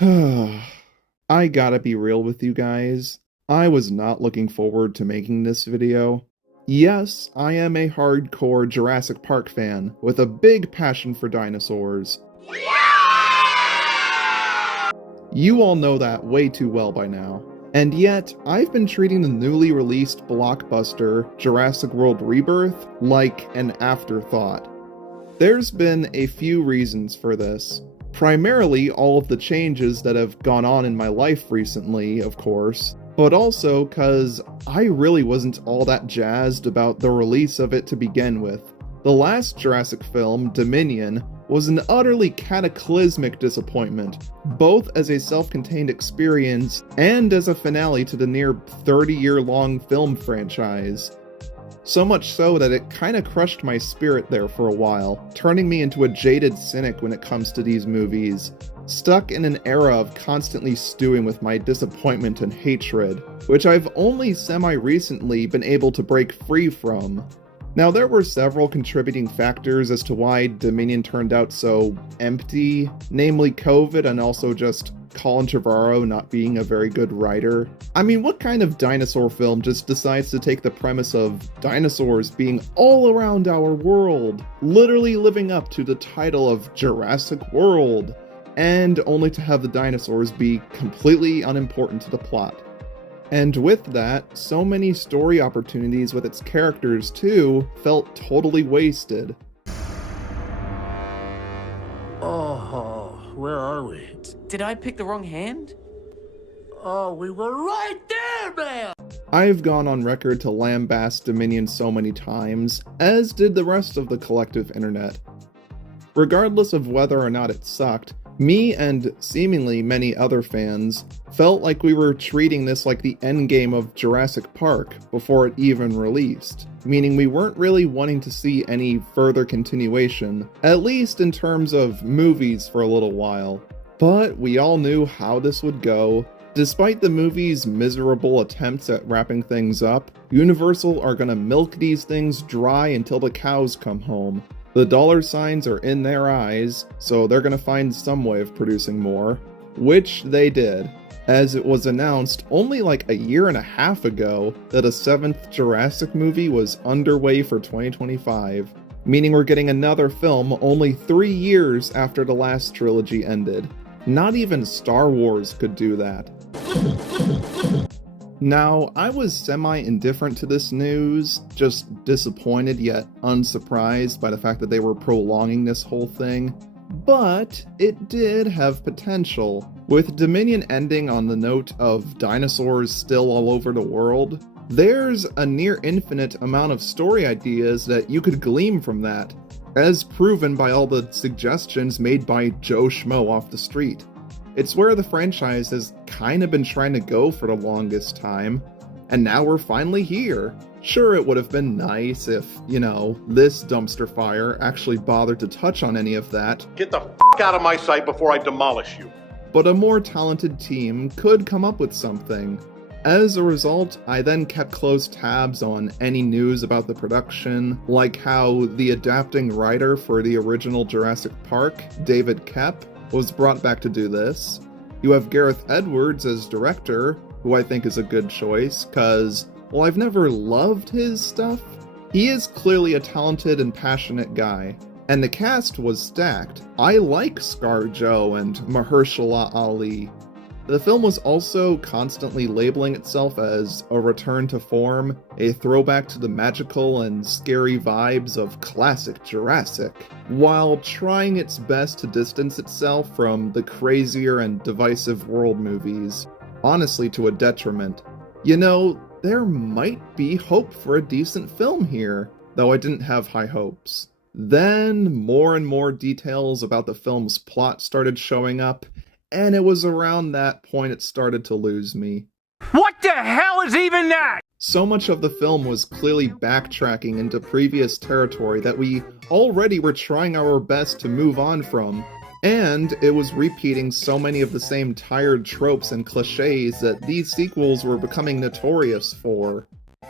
I gotta be real with you guys. I was not looking forward to making this video. Yes, I am a hardcore Jurassic Park fan with a big passion for dinosaurs. You all know that way too well by now. And yet, I've been treating the newly released blockbuster Jurassic World Rebirth like an afterthought. There's been a few reasons for this. Primarily all of the changes that have gone on in my life recently, of course, but also cause I really wasn't all that jazzed about the release of it to begin with. The last Jurassic film, Dominion, was an utterly cataclysmic disappointment, both as a self-contained experience and as a finale to the near 30-year-long film franchise. So much so that it kinda crushed my spirit there for a while, turning me into a jaded cynic when it comes to these movies, stuck in an era of constantly stewing with my disappointment and hatred, which I've only semi-recently been able to break free from. Now, there were several contributing factors as to why Dominion turned out so empty, namely COVID and also just Colin Trevorrow not being a very good writer. I mean, what kind of dinosaur film just decides to take the premise of dinosaurs being all around our world, literally living up to the title of Jurassic World, and only to have the dinosaurs be completely unimportant to the plot? And with that, so many story opportunities with its characters too felt totally wasted. Oh, where are we? Did I pick the wrong hand? Oh, we were right there, man! I've gone on record to lambaste Dominion so many times, as did the rest of the collective internet. Regardless of whether or not it sucked, me and seemingly many other fans felt like we were treating this like the endgame of Jurassic Park before it even released, meaning we weren't really wanting to see any further continuation, at least in terms of movies for a little while. But we all knew how this would go. Despite the movie's miserable attempts at wrapping things up, Universal are gonna milk these things dry until the cows come home. The dollar signs are in their eyes, so they're gonna find some way of producing more. Which they did, as it was announced only like a year and a half ago that a 7th Jurassic movie was underway for 2025, meaning we're getting another film only 3 years after the last trilogy ended. Not even Star Wars could do that. Now, I was semi-indifferent to this news, just disappointed yet unsurprised by the fact that they were prolonging this whole thing, but it did have potential. With Dominion ending on the note of dinosaurs still all over the world, there's a near infinite amount of story ideas that you could glean from that, as proven by all the suggestions made by Joe Schmo off the street. It's where the franchise has kind of been trying to go for the longest time, and now we're finally here. Sure, it would have been nice if, this dumpster fire actually bothered to touch on any of that. Get the out of my sight before I demolish you. But a more talented team could come up with something. As a result, I then kept close tabs on any news about the production, like how the adapting writer for the original Jurassic Park, David Koepp, was brought back to do this. You have Gareth Edwards as director, who I think is a good choice, cause, while I've never loved his stuff, he is clearly a talented and passionate guy. And the cast was stacked. I like Scar Joe and Mahershala Ali. The film was also constantly labeling itself as a return to form, a throwback to the magical and scary vibes of classic Jurassic, while trying its best to distance itself from the crazier and divisive world movies, honestly to a detriment. There might be hope for a decent film here, though I didn't have high hopes. Then, more and more details about the film's plot started showing up, and it was around that point it started to lose me. What the hell is even that? So much of the film was clearly backtracking into previous territory that we already were trying our best to move on from, and it was repeating so many of the same tired tropes and cliches that these sequels were becoming notorious for.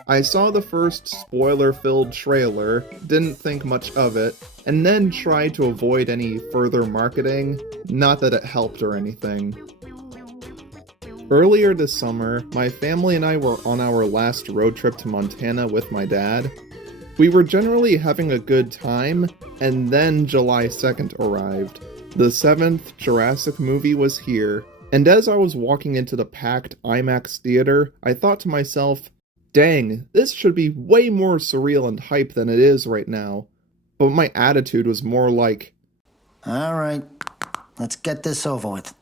I saw the first spoiler-filled trailer, didn't think much of it, and then tried to avoid any further marketing, not that it helped or anything. Earlier this summer, my family and I were on our last road trip to Montana with my dad. We were generally having a good time, and then July 2nd arrived. The 7th Jurassic movie was here, and as I was walking into the packed IMAX theater, I thought to myself, dang, this should be way more surreal and hype than it is right now. But my attitude was more like, Alright, let's get this over with.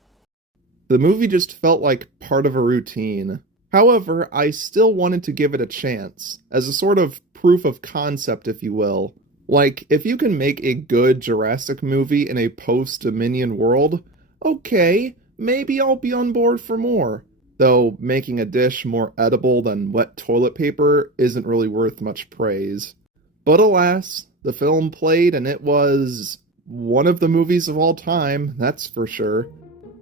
the movie just felt like part of a routine. However, I still wanted to give it a chance, as a sort of proof of concept, if you will. Like, if you can make a good Jurassic movie in a post-Dominion world, okay, maybe I'll be on board for more. Though making a dish more edible than wet toilet paper isn't really worth much praise. But alas, the film played and it was one of the movies of all time, that's for sure.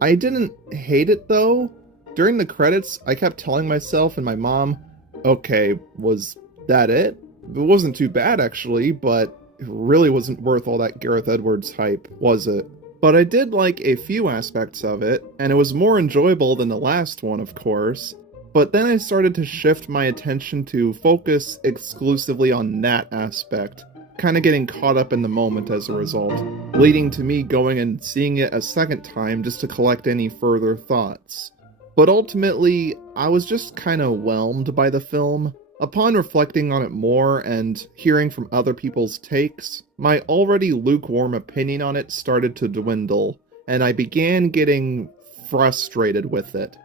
I didn't hate it though. During the credits, I kept telling myself and my mom, okay, was that it? It wasn't too bad actually, but it really wasn't worth all that Gareth Edwards hype, was it? But I did like a few aspects of it, and it was more enjoyable than the last one, of course. But then I started to shift my attention to focus exclusively on that aspect, kinda getting caught up in the moment as a result, leading to me going and seeing it a second time just to collect any further thoughts. But ultimately, I was just kinda whelmed by the film. Upon reflecting on it more and hearing from other people's takes, my already lukewarm opinion on it started to dwindle, and I began getting frustrated with it.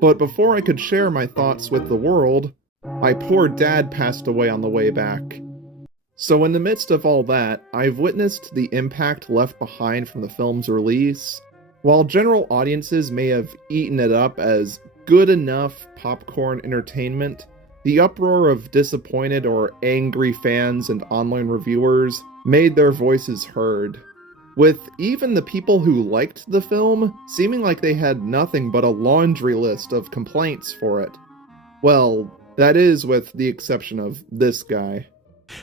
But before I could share my thoughts with the world, my poor dad passed away on the way back. So in the midst of all that, I've witnessed the impact left behind from the film's release. While general audiences may have eaten it up as good enough popcorn entertainment, the uproar of disappointed or angry fans and online reviewers made their voices heard, with even the people who liked the film seeming like they had nothing but a laundry list of complaints for it. Well, that is with the exception of this guy.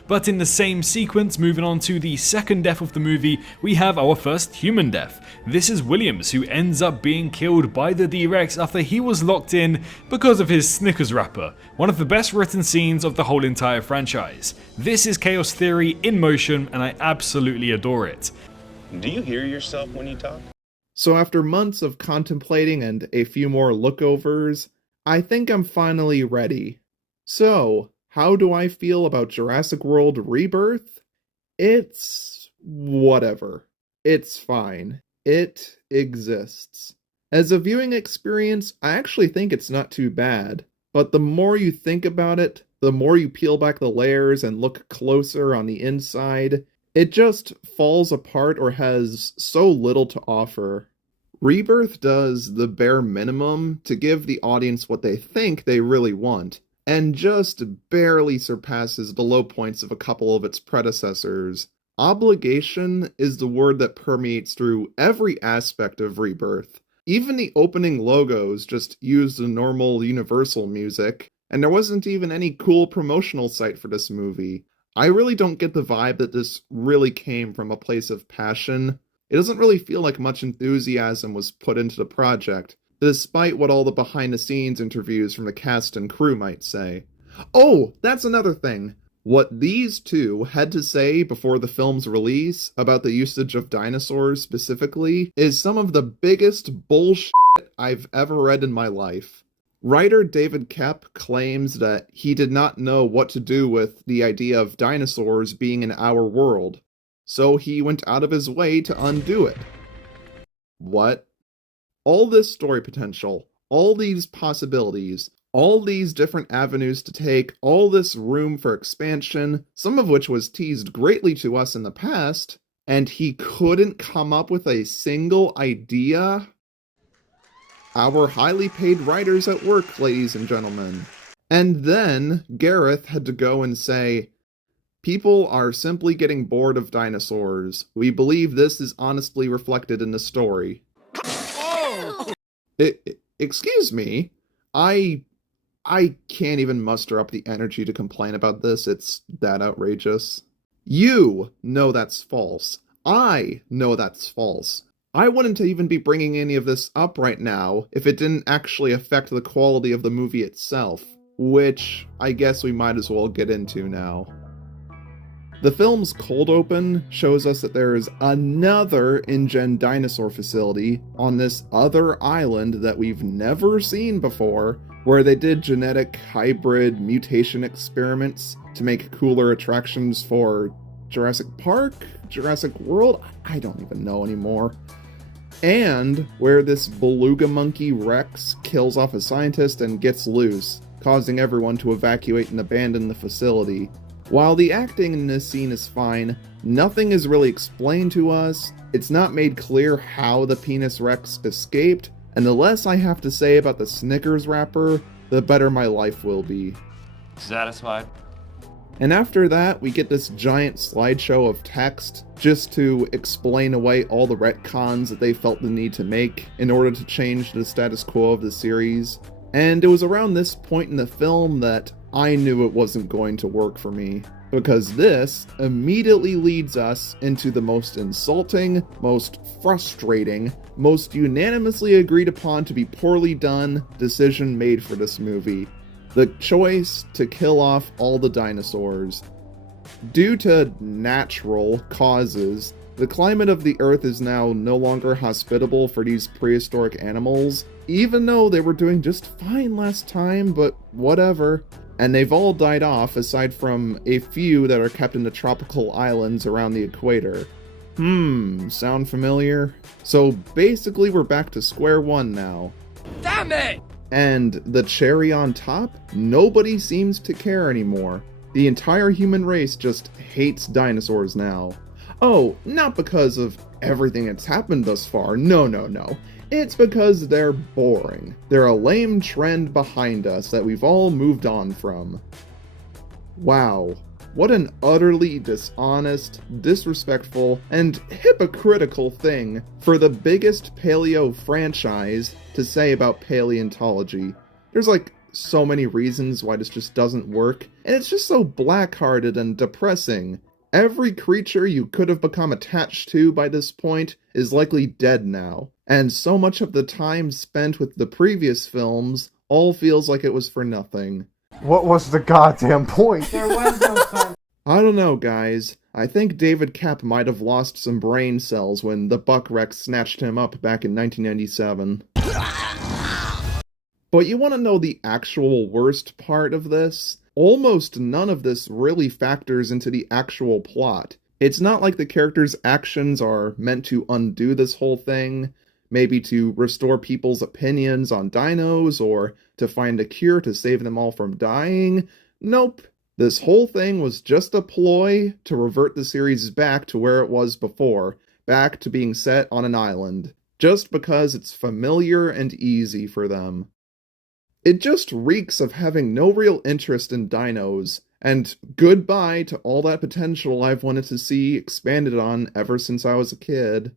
But in the same sequence, moving on to the second death of the movie, we have our first human death. This is Williams, who ends up being killed by the D-Rex after he was locked in because of his Snickers wrapper, one of the best written scenes of the whole entire franchise. This is chaos theory in motion, and I absolutely adore it. Do you hear yourself when you talk? So after months of contemplating and a few more lookovers, I think I'm finally ready. So, how do I feel about Jurassic World Rebirth? It's whatever. It's fine. It exists. As a viewing experience, I actually think it's not too bad. But the more you think about it, the more you peel back the layers and look closer on the inside, it just falls apart or has so little to offer. Rebirth does the bare minimum to give the audience what they think they really want, and just barely surpasses the low points of a couple of its predecessors. Obligation is the word that permeates through every aspect of Rebirth. Even the opening logos just used the normal Universal music, and there wasn't even any cool promotional site for this movie. I really don't get the vibe that this really came from a place of passion. It doesn't really feel like much enthusiasm was put into the project, despite what all the behind-the-scenes interviews from the cast and crew might say. Oh, that's another thing. What these two had to say before the film's release about the usage of dinosaurs specifically is some of the biggest bullshit I've ever read in my life. Writer David Koepp claims that he did not know what to do with the idea of dinosaurs being in our world, so he went out of his way to undo it. What? All this story potential, all these possibilities, all these different avenues to take, all this room for expansion, some of which was teased greatly to us in the past, and he couldn't come up with a single idea? Our highly paid writers at work, ladies and gentlemen. And then Gareth had to go and say, people are simply getting bored of dinosaurs. We believe this is honestly reflected in the story. Excuse me, I I can't even muster up the energy to complain about this. It's that outrageous. You know that's false. I know that's false. I wouldn't even be bringing any of this up right now if it didn't actually affect the quality of the movie itself, which I guess we might as well get into now. The film's cold open shows us that there is another InGen dinosaur facility on this other island that we've never seen before, where they did genetic hybrid mutation experiments to make cooler attractions for Jurassic Park? Jurassic World? I don't even know anymore. And where this beluga monkey Rex kills off a scientist and gets loose, causing everyone to evacuate and abandon the facility. While the acting in this scene is fine, nothing is really explained to us, it's not made clear how the penis Rex escaped, and the less I have to say about the Snickers wrapper, the better my life will be. Satisfied? And after that, we get this giant slideshow of text just to explain away all the retcons that they felt the need to make in order to change the status quo of the series. And it was around this point in the film that I knew it wasn't going to work for me, because this immediately leads us into the most insulting, most frustrating, most unanimously agreed upon to be poorly done decision made for this movie. The choice to kill off all the dinosaurs. Due to natural causes, the climate of the Earth is now no longer hospitable for these prehistoric animals, even though they were doing just fine last time, but whatever. And they've all died off aside from a few that are kept in the tropical islands around the equator. Sound familiar? So basically we're back to square one now. Damn it! And the cherry on top? Nobody seems to care anymore. The entire human race just hates dinosaurs now. Oh, not because of everything that's happened thus far, no. It's because they're boring. They're a lame trend behind us that we've all moved on from. Wow, what an utterly dishonest, disrespectful, and hypocritical thing for the biggest paleo franchise to say about paleontology. There's like so many reasons why this just doesn't work, and it's just so black-hearted and depressing. Every creature you could have become attached to by this point is likely dead now, and so much of the time spent with the previous films all feels like it was for nothing. What was the goddamn point? There was no fun. I don't know, guys. I think David Kapp might have lost some brain cells when the Buck Rex snatched him up back in 1997. But you want to know the actual worst part of this? Almost none of this really factors into the actual plot. It's not like the characters' actions are meant to undo this whole thing, maybe to restore people's opinions on dinos, or to find a cure to save them all from dying. Nope. This whole thing was just a ploy to revert the series back to where it was before, back to being set on an island, just because it's familiar and easy for them. It just reeks of having no real interest in dinos, and goodbye to all that potential I've wanted to see expanded on ever since I was a kid.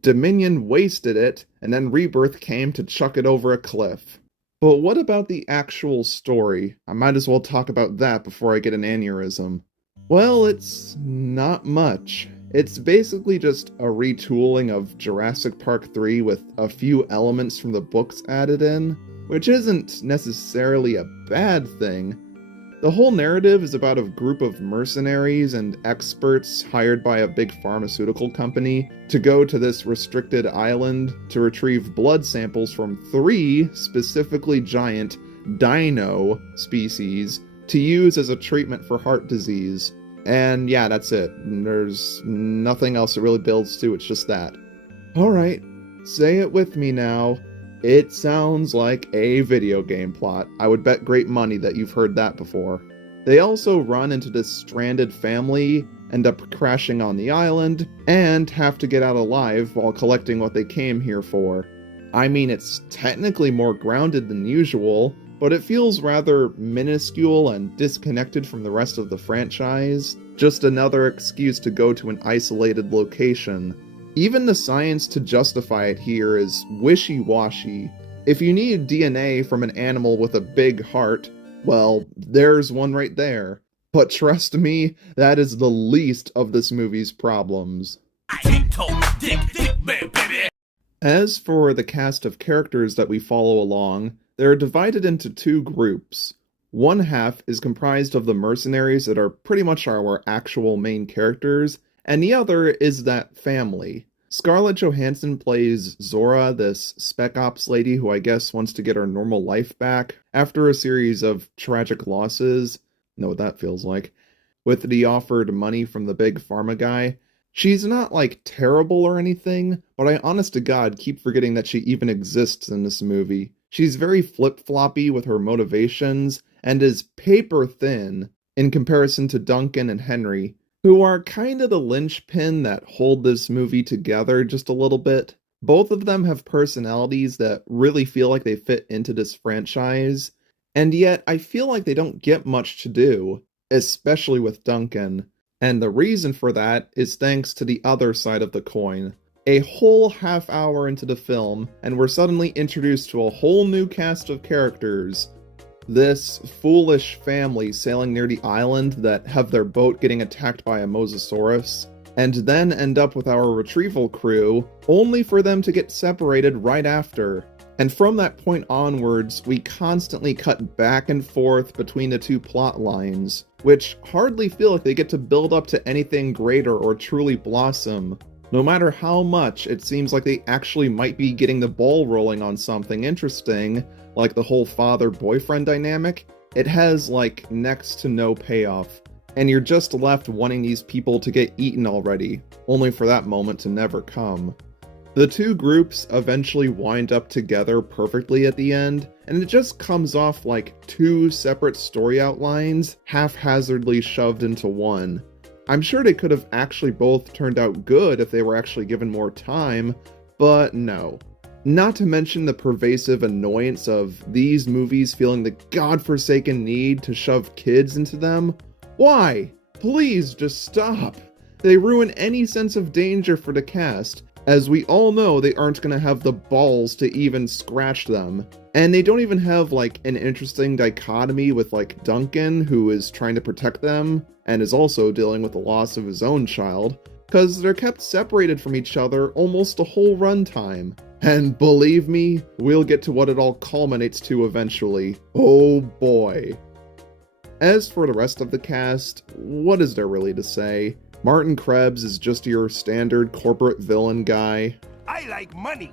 Dominion wasted it, and then Rebirth came to chuck it over a cliff. But what about the actual story? I might as well talk about that before I get an aneurysm. Well, it's not much. It's basically just a retooling of Jurassic Park 3 with a few elements from the books added in, which isn't necessarily a bad thing. The whole narrative is about a group of mercenaries and experts hired by a big pharmaceutical company to go to this restricted island to retrieve blood samples from 3 specifically giant dino species to use as a treatment for heart disease. And yeah, that's it. There's nothing else that really builds to it, it's just that. Alright, say it with me now. It sounds like a video game plot. I would bet great money that you've heard that before. They also run into this stranded family, end up crashing on the island, and have to get out alive while collecting what they came here for. I mean, it's technically more grounded than usual, but it feels rather minuscule and disconnected from the rest of the franchise. Just another excuse to go to an isolated location. Even the science to justify it here is wishy-washy. If you need DNA from an animal with a big heart, well, there's one right there. But trust me, that is the least of this movie's problems. As for the cast of characters that we follow along, they're divided into two groups. One half is comprised of the mercenaries that are pretty much our actual main characters, and the other is that family. Scarlett Johansson plays Zora, this spec ops lady who I guess wants to get her normal life back after a series of tragic losses. Know what that feels like. With the offered money from the big pharma guy. She's not, like, terrible or anything, but I honest to God keep forgetting that she even exists in this movie. She's very flip-floppy with her motivations, and is paper thin in comparison to Duncan and Henry, who are kind of the linchpin that hold this movie together just a little bit. Both of them have personalities that really feel like they fit into this franchise, and yet I feel like they don't get much to do, especially with Duncan. And the reason for that is thanks to the other side of the coin. A whole half hour into the film, and we're suddenly introduced to a whole new cast of characters. This foolish family sailing near the island that have their boat getting attacked by a mosasaurus, and then end up with our retrieval crew, only for them to get separated right after. And from that point onwards, we constantly cut back and forth between the two plot lines, which hardly feel like they get to build up to anything greater or truly blossom. No matter how much it seems like they actually might be getting the ball rolling on something interesting, like the whole father-boyfriend dynamic, it has, like, next to no payoff. And you're just left wanting these people to get eaten already, only for that moment to never come. The two groups eventually wind up together perfectly at the end, and it just comes off like two separate story outlines haphazardly shoved into one. I'm sure they could have actually both turned out good if they were actually given more time, but no. Not to mention the pervasive annoyance of these movies feeling the godforsaken need to shove kids into them. Why? Please just stop. They ruin any sense of danger for the cast. As we all know, they aren't going to have the balls to even scratch them. And they don't even have, like, an interesting dichotomy with, like, Duncan, who is trying to protect them, and is also dealing with the loss of his own child, because they're kept separated from each other almost a whole runtime. And believe me, we'll get to what it all culminates to eventually. Oh boy. As for the rest of the cast, what is there really to say? Martin Krebs is just your standard corporate villain guy. I like money.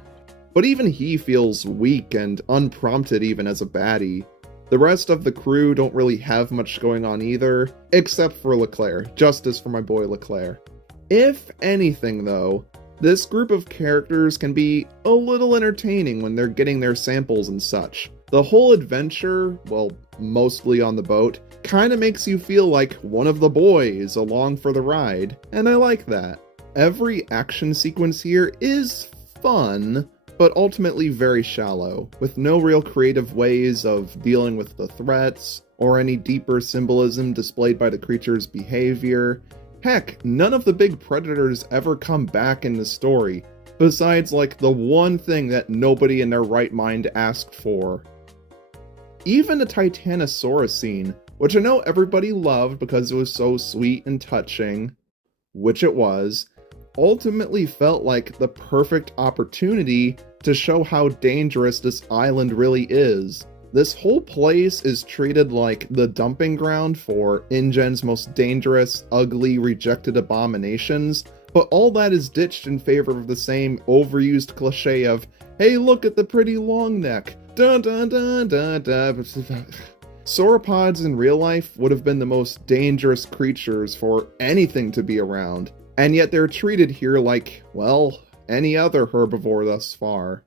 But even he feels weak and unprompted even as a baddie. The rest of the crew don't really have much going on either, except for Leclerc. Justice for my boy Leclerc. If anything though, this group of characters can be a little entertaining when they're getting their samples and such. The whole adventure, well, mostly on the boat, kinda makes you feel like one of the boys along for the ride, and I like that. Every action sequence here is fun, but ultimately very shallow, with no real creative ways of dealing with the threats, or any deeper symbolism displayed by the creature's behavior. Heck, none of the big predators ever come back in the story, besides like the one thing that nobody in their right mind asked for. Even the Titanosaurus scene, which I know everybody loved because it was so sweet and touching, which it was, ultimately felt like the perfect opportunity to show how dangerous this island really is. This whole place is treated like the dumping ground for InGen's most dangerous, ugly, rejected abominations, but all that is ditched in favor of the same overused cliche of, hey, look at the pretty long neck, dun dun dun dun dun. Sauropods in real life would have been the most dangerous creatures for anything to be around, and yet they're treated here like, well, any other herbivore thus far.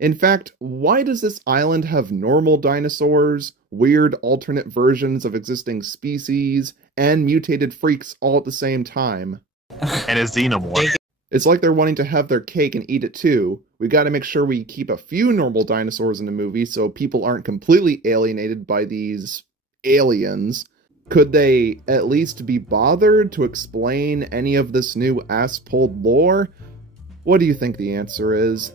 In fact, why does this island have normal dinosaurs, weird alternate versions of existing species, and mutated freaks all at the same time? And a xenomorph. It's like they're wanting to have their cake and eat it too. We gotta make sure we keep a few normal dinosaurs in the movie so people aren't completely alienated by these aliens. Could they at least be bothered to explain any of this new ass-pulled lore? What do you think the answer is?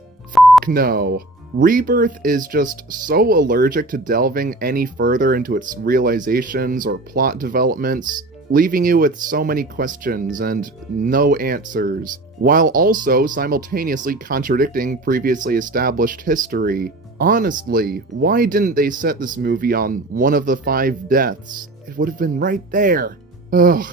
No. Rebirth is just so allergic to delving any further into its realizations or plot developments, leaving you with so many questions and no answers, while also simultaneously contradicting previously established history. Honestly, why didn't they set this movie on one of the 5 deaths? It would have been right there. Ugh.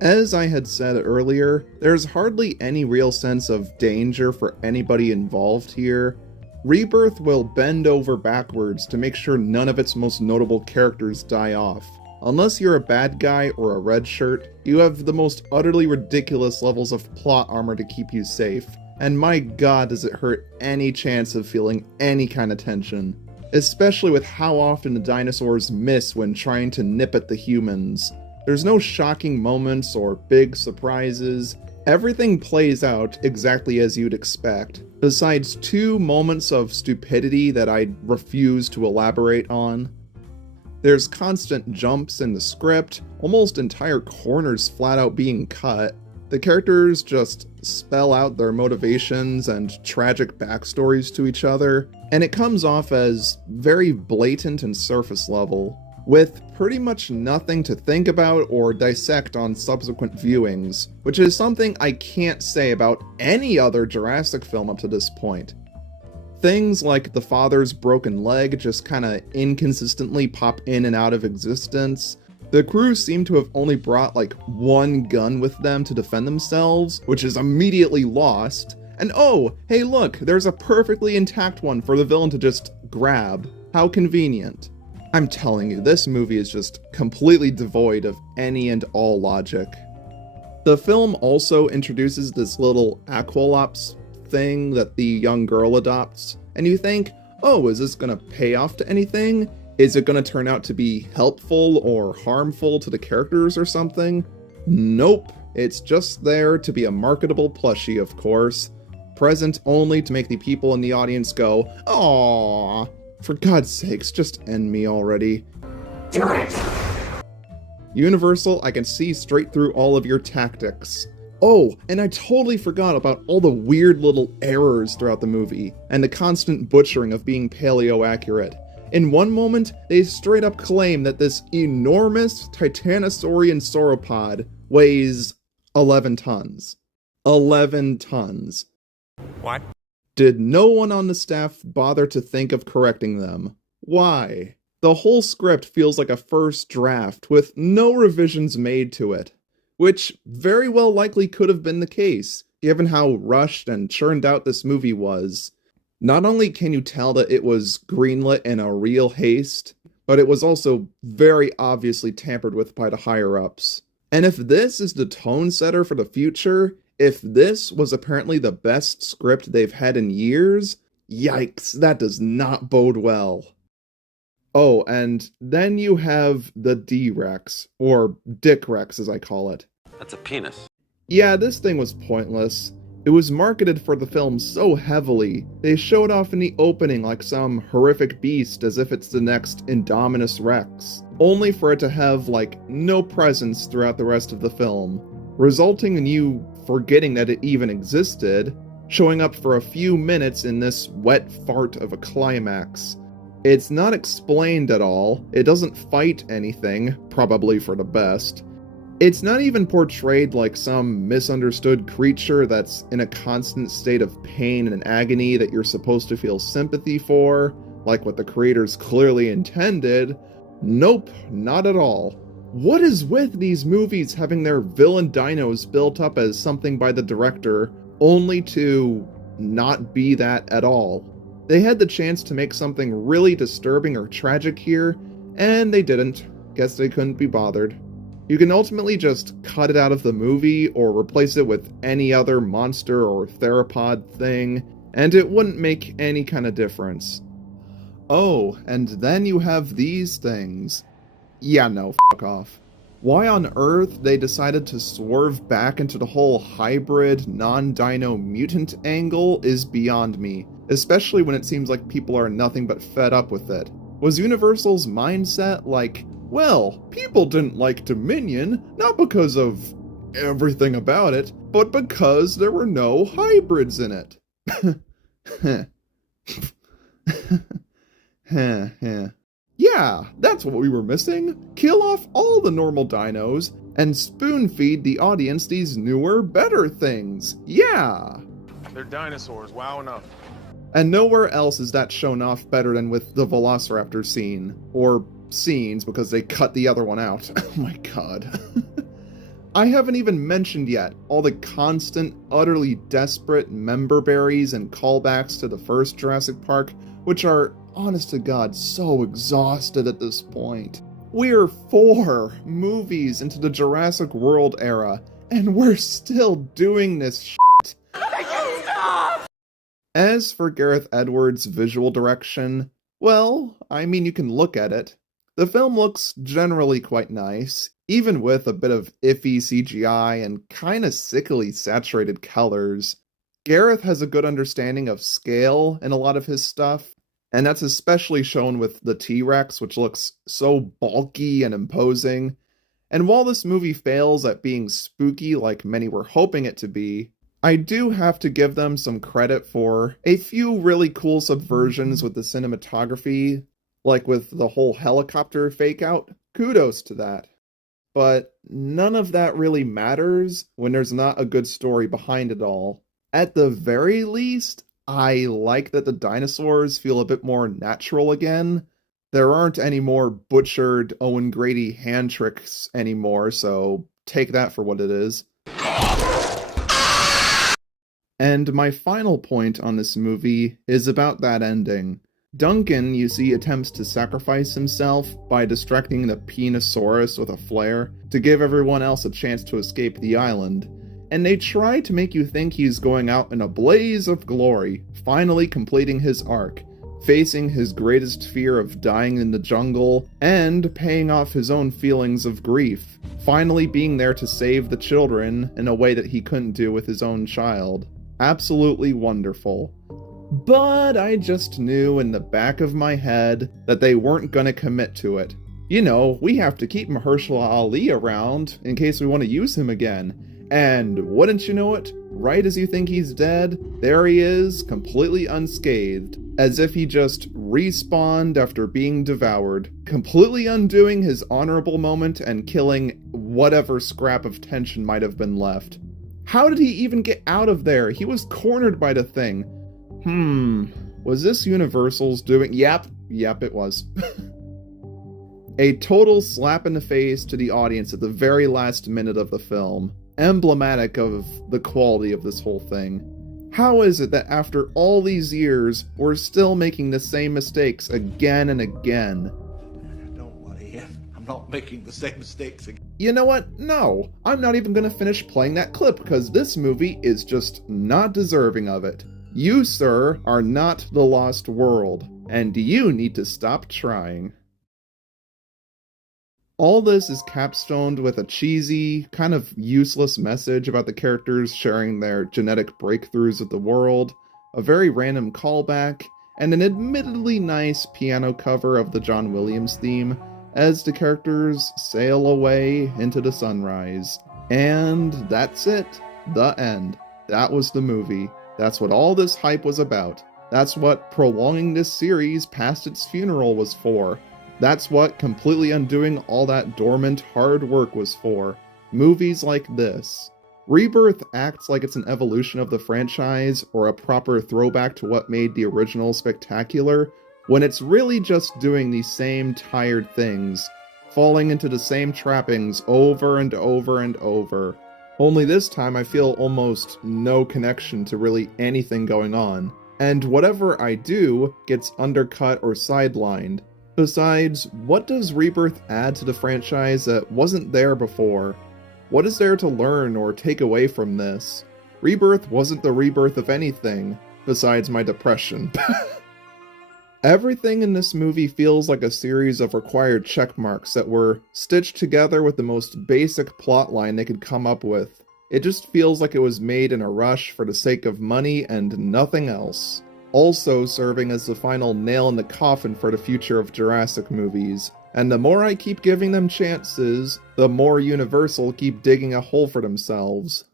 As I had said earlier, there's hardly any real sense of danger for anybody involved here. Rebirth will bend over backwards to make sure none of its most notable characters die off. Unless you're a bad guy or a red shirt, you have the most utterly ridiculous levels of plot armor to keep you safe. And my god does it hurt any chance of feeling any kind of tension. Especially with how often the dinosaurs miss when trying to nip at the humans. There's no shocking moments or big surprises. Everything plays out exactly as you'd expect, besides 2 moments of stupidity that I refuse to elaborate on. There's constant jumps in the script, almost entire corners flat out being cut. The characters just spell out their motivations and tragic backstories to each other, and it comes off as very blatant and surface level, with pretty much nothing to think about or dissect on subsequent viewings, which is something I can't say about any other Jurassic film up to this point. Things like the father's broken leg just kinda inconsistently pop in and out of existence. The crew seem to have only brought like 1 gun with them to defend themselves, which is immediately lost. And oh, hey look, there's a perfectly intact one for the villain to just grab. How convenient. I'm telling you, this movie is just completely devoid of any and all logic. The film also introduces this little Aqualops thing that the young girl adopts, and you think, oh, is this gonna pay off to anything? Is it gonna turn out to be helpful or harmful to the characters or something? Nope, it's just there to be a marketable plushie, of course. Present only to make the people in the audience go, aww. For God's sakes, just end me already. Do it! Universal, I can see straight through all of your tactics. Oh, and I totally forgot about all the weird little errors throughout the movie, and the constant butchering of being paleo-accurate. In one moment, they straight up claim that this enormous Titanosaurian sauropod weighs 11 tons. 11 tons. What? Did no one on the staff bother to think of correcting them? Why? The whole script feels like a first draft with no revisions made to it, which very well likely could have been the case, given how rushed and churned out this movie was. Not only can you tell that it was greenlit in a real haste, but it was also very obviously tampered with by the higher-ups. And if this is the tone setter for the future, if this was apparently the best script they've had in years, yikes, that does not bode well. Oh, and then you have the D-Rex, or Dick Rex as I call it. That's a penis. Yeah, this thing was pointless. It was marketed for the film so heavily, they showed off in the opening like some horrific beast as if it's the next Indominus Rex, only for it to have, like, no presence throughout the rest of the film, resulting in you forgetting that it even existed, showing up for a few minutes in this wet fart of a climax. It's not explained at all, it doesn't fight anything, probably for the best. It's not even portrayed like some misunderstood creature that's in a constant state of pain and agony that you're supposed to feel sympathy for, like what the creators clearly intended. Nope, not at all. What is with these movies having their villain dinos built up as something by the director, only to not be that at all? They had the chance to make something really disturbing or tragic here, and they didn't. Guess they couldn't be bothered. You can ultimately just cut it out of the movie or replace it with any other monster or theropod thing, and it wouldn't make any kind of difference. Oh, and then you have these things. Yeah, no, fuck off. Why on earth they decided to swerve back into the whole hybrid, non-dino mutant angle is beyond me, especially when it seems like people are nothing but fed up with it. Was Universal's mindset like, well, people didn't like Dominion, not because of everything about it, but because there were no hybrids in it. Yeah, that's what we were missing. Kill off all the normal dinos and spoon feed the audience these newer, better things. Yeah! They're dinosaurs, wow enough. And nowhere else is that shown off better than with the Velociraptor scene. Or scenes, because they cut the other one out. Oh my god. I haven't even mentioned yet all the constant, utterly desperate member berries and callbacks to the first Jurassic Park, which are, honest to God, so exhausted at this point. We're 4 movies into the Jurassic World era, and we're still doing this shit. As for Gareth Edwards' visual direction, well, I mean, you can look at it. The film looks generally quite nice, even with a bit of iffy CGI and kinda sickly saturated colors. Gareth has a good understanding of scale in a lot of his stuff, and that's especially shown with the T-Rex, which looks so bulky and imposing. And while this movie fails at being spooky like many were hoping it to be, I do have to give them some credit for a few really cool subversions with the cinematography, like with the whole helicopter fake out. Kudos to that. But none of that really matters when there's not a good story behind it all. At the very least, I like that the dinosaurs feel a bit more natural again. There aren't any more butchered Owen Grady hand tricks anymore, so take that for what it is. And my final point on this movie is about that ending. Duncan, you see, attempts to sacrifice himself by distracting the Penosaurus with a flare to give everyone else a chance to escape the island. And they try to make you think he's going out in a blaze of glory, finally completing his arc, facing his greatest fear of dying in the jungle, and paying off his own feelings of grief, finally being there to save the children in a way that he couldn't do with his own child. Absolutely wonderful. But I just knew in the back of my head that they weren't gonna commit to it. You know, we have to keep Mahershala Ali around in case we want to use him again. And wouldn't you know it, right as you think he's dead, there he is, completely unscathed, as if he just respawned after being devoured, completely undoing his honorable moment and killing whatever scrap of tension might have been left. How did he even get out of there? He was cornered by the thing. Was this Universal's doing? Yep, it was. A total slap in the face to the audience at the very last minute of the film. Emblematic of the quality of this whole thing. How is it that after all these years, we're still making the same mistakes again and again? Don't worry, I'm not making the same mistakes again. You know what? No, I'm not even gonna finish playing that clip because this movie is just not deserving of it. You, sir, are not the lost world, and you need to stop trying. All this is capstoned with a cheesy, kind of useless message about the characters sharing their genetic breakthroughs with the world, a very random callback, and an admittedly nice piano cover of the John Williams theme as the characters sail away into the sunrise. And that's it. The end. That was the movie. That's what all this hype was about. That's what prolonging this series past its funeral was for. That's what completely undoing all that dormant hard work was for. Movies like this. Rebirth acts like it's an evolution of the franchise or a proper throwback to what made the original spectacular, when it's really just doing these same tired things, falling into the same trappings over and over and over. Only this time I feel almost no connection to really anything going on, and whatever I do gets undercut or sidelined. Besides, what does Rebirth add to the franchise that wasn't there before? What is there to learn or take away from this? Rebirth wasn't the rebirth of anything, besides my depression. Everything in this movie feels like a series of required checkmarks that were stitched together with the most basic plotline they could come up with. It just feels like it was made in a rush for the sake of money and nothing else. Also serving as the final nail in the coffin for the future of Jurassic movies. And the more I keep giving them chances, the more Universal keep digging a hole for themselves.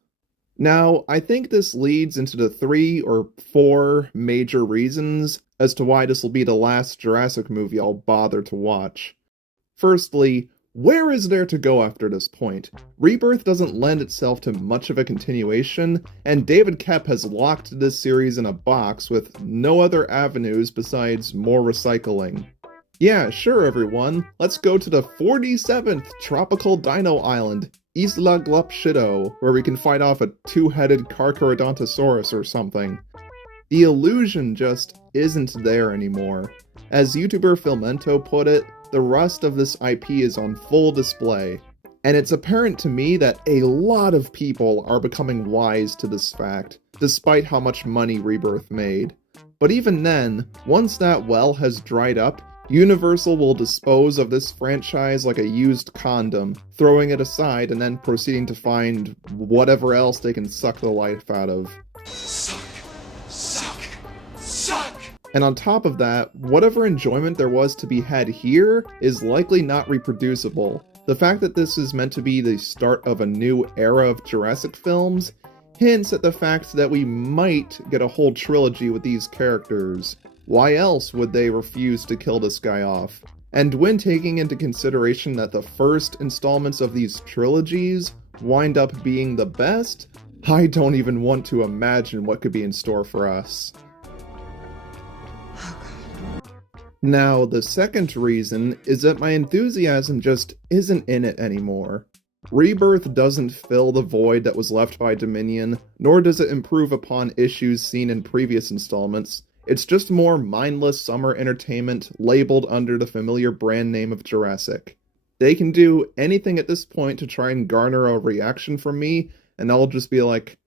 Now, I think this leads into the 3 or 4 major reasons as to why this will be the last Jurassic movie I'll bother to watch. Firstly, where is there to go after this point? Rebirth doesn't lend itself to much of a continuation, and David Koepp has locked this series in a box with no other avenues besides more recycling. Yeah, sure everyone, let's go to the 47th tropical dino island, Isla Glupshido, where we can fight off a 2-headed Carcharodontosaurus or something. The illusion just isn't there anymore. As YouTuber Filmento put it, the rust of this IP is on full display, and it's apparent to me that a lot of people are becoming wise to this fact, despite how much money Rebirth made. But even then, once that well has dried up, Universal will dispose of this franchise like a used condom, throwing it aside and then proceeding to find whatever else they can suck the life out of. And on top of that, whatever enjoyment there was to be had here is likely not reproducible. The fact that this is meant to be the start of a new era of Jurassic films hints at the fact that we might get a whole trilogy with these characters. Why else would they refuse to kill this guy off? And when taking into consideration that the first installments of these trilogies wind up being the best, I don't even want to imagine what could be in store for us. Now, the second reason is that my enthusiasm just isn't in it anymore. Rebirth doesn't fill the void that was left by Dominion, nor does it improve upon issues seen in previous installments. It's just more mindless summer entertainment labeled under the familiar brand name of Jurassic. They can do anything at this point to try and garner a reaction from me, and I'll just be like,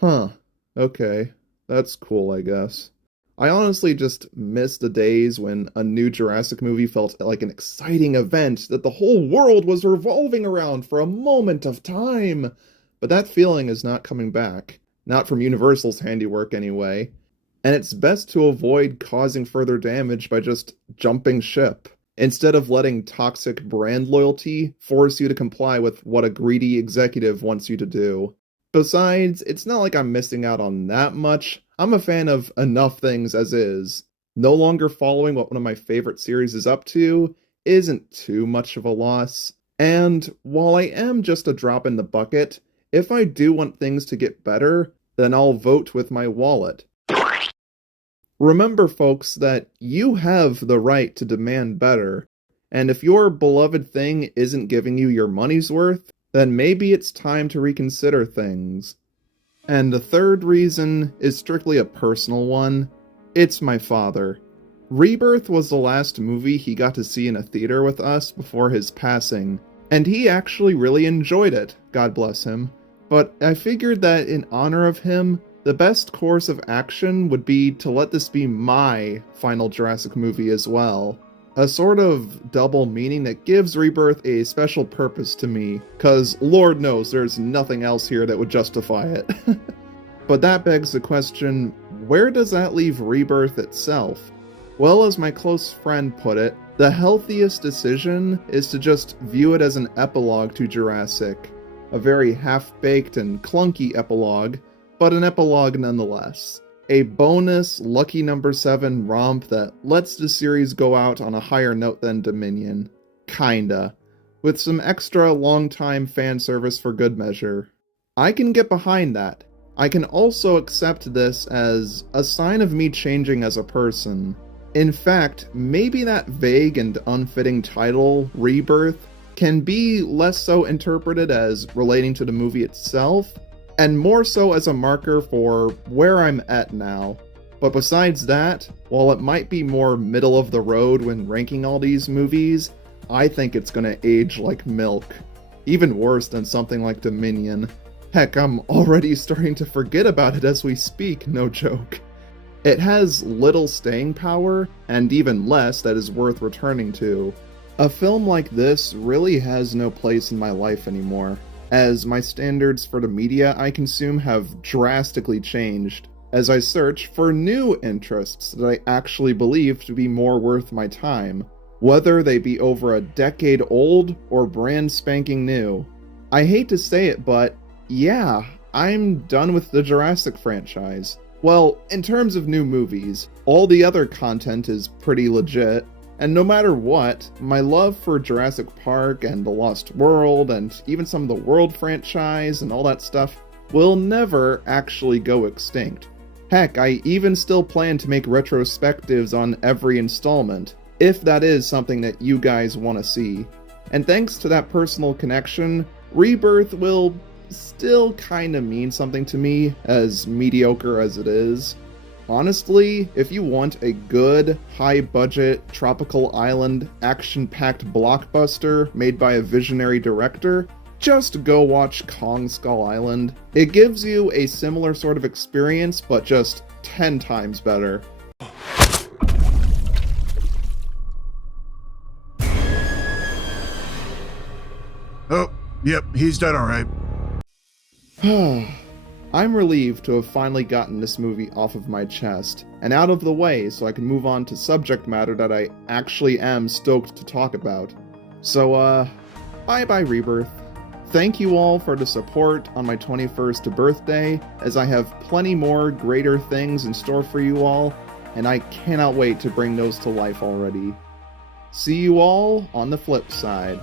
huh, okay, that's cool, I guess. I honestly just miss the days when a new Jurassic movie felt like an exciting event that the whole world was revolving around for a moment of time. But that feeling is not coming back. Not from Universal's handiwork anyway. And it's best to avoid causing further damage by just jumping ship, instead of letting toxic brand loyalty force you to comply with what a greedy executive wants you to do. Besides, it's not like I'm missing out on that much. I'm a fan of enough things as is. No longer following what one of my favorite series is up to isn't too much of a loss. And while I am just a drop in the bucket, if I do want things to get better, then I'll vote with my wallet. Remember, folks, that you have the right to demand better. And if your beloved thing isn't giving you your money's worth, then maybe it's time to reconsider things. And the third reason is strictly a personal one. It's my father. Rebirth was the last movie he got to see in a theater with us before his passing, and he actually really enjoyed it, God bless him. But I figured that in honor of him, the best course of action would be to let this be my final Jurassic movie as well. A sort of double meaning that gives Rebirth a special purpose to me, cause Lord knows there's nothing else here that would justify it. But that begs the question, where does that leave Rebirth itself? Well, as my close friend put it, the healthiest decision is to just view it as an epilogue to Jurassic. A very half-baked and clunky epilogue, but an epilogue nonetheless. A bonus lucky number 7 romp that lets the series go out on a higher note than Dominion. Kinda. With some extra long-time fan service for good measure. I can get behind that. I can also accept this as a sign of me changing as a person. In fact, maybe that vague and unfitting title, Rebirth, can be less so interpreted as relating to the movie itself, and more so as a marker for where I'm at now. But besides that, while it might be more middle of the road when ranking all these movies, I think it's gonna age like milk. Even worse than something like Dominion. Heck, I'm already starting to forget about it as we speak, no joke. It has little staying power, and even less that is worth returning to. A film like this really has no place in my life anymore, as my standards for the media I consume have drastically changed, as I search for new interests that I actually believe to be more worth my time. whether they be over a decade old or brand spanking new. I hate to say it, but yeah, I'm done with the Jurassic franchise. Well, in terms of new movies, all the other content is pretty legit, and no matter what, my love for Jurassic Park and The Lost World and even some of the World franchise and all that stuff will never actually go extinct. Heck, I even still plan to make retrospectives on every installment, if that is something that you guys want to see. And thanks to that personal connection, Rebirth will still kinda mean something to me, as mediocre as it is. Honestly, if you want a good, high-budget, tropical island, action-packed blockbuster made by a visionary director, just go watch Kong Skull Island. It gives you a similar sort of experience, but just 10 times better. Oh, yep, he's done all right. I'm relieved to have finally gotten this movie off of my chest and out of the way so I can move on to subject matter that I actually am stoked to talk about. So, bye-bye Rebirth. Thank you all for the support on my 21st birthday, as I have plenty more greater things in store for you all, and I cannot wait to bring those to life already. See you all on the flip side.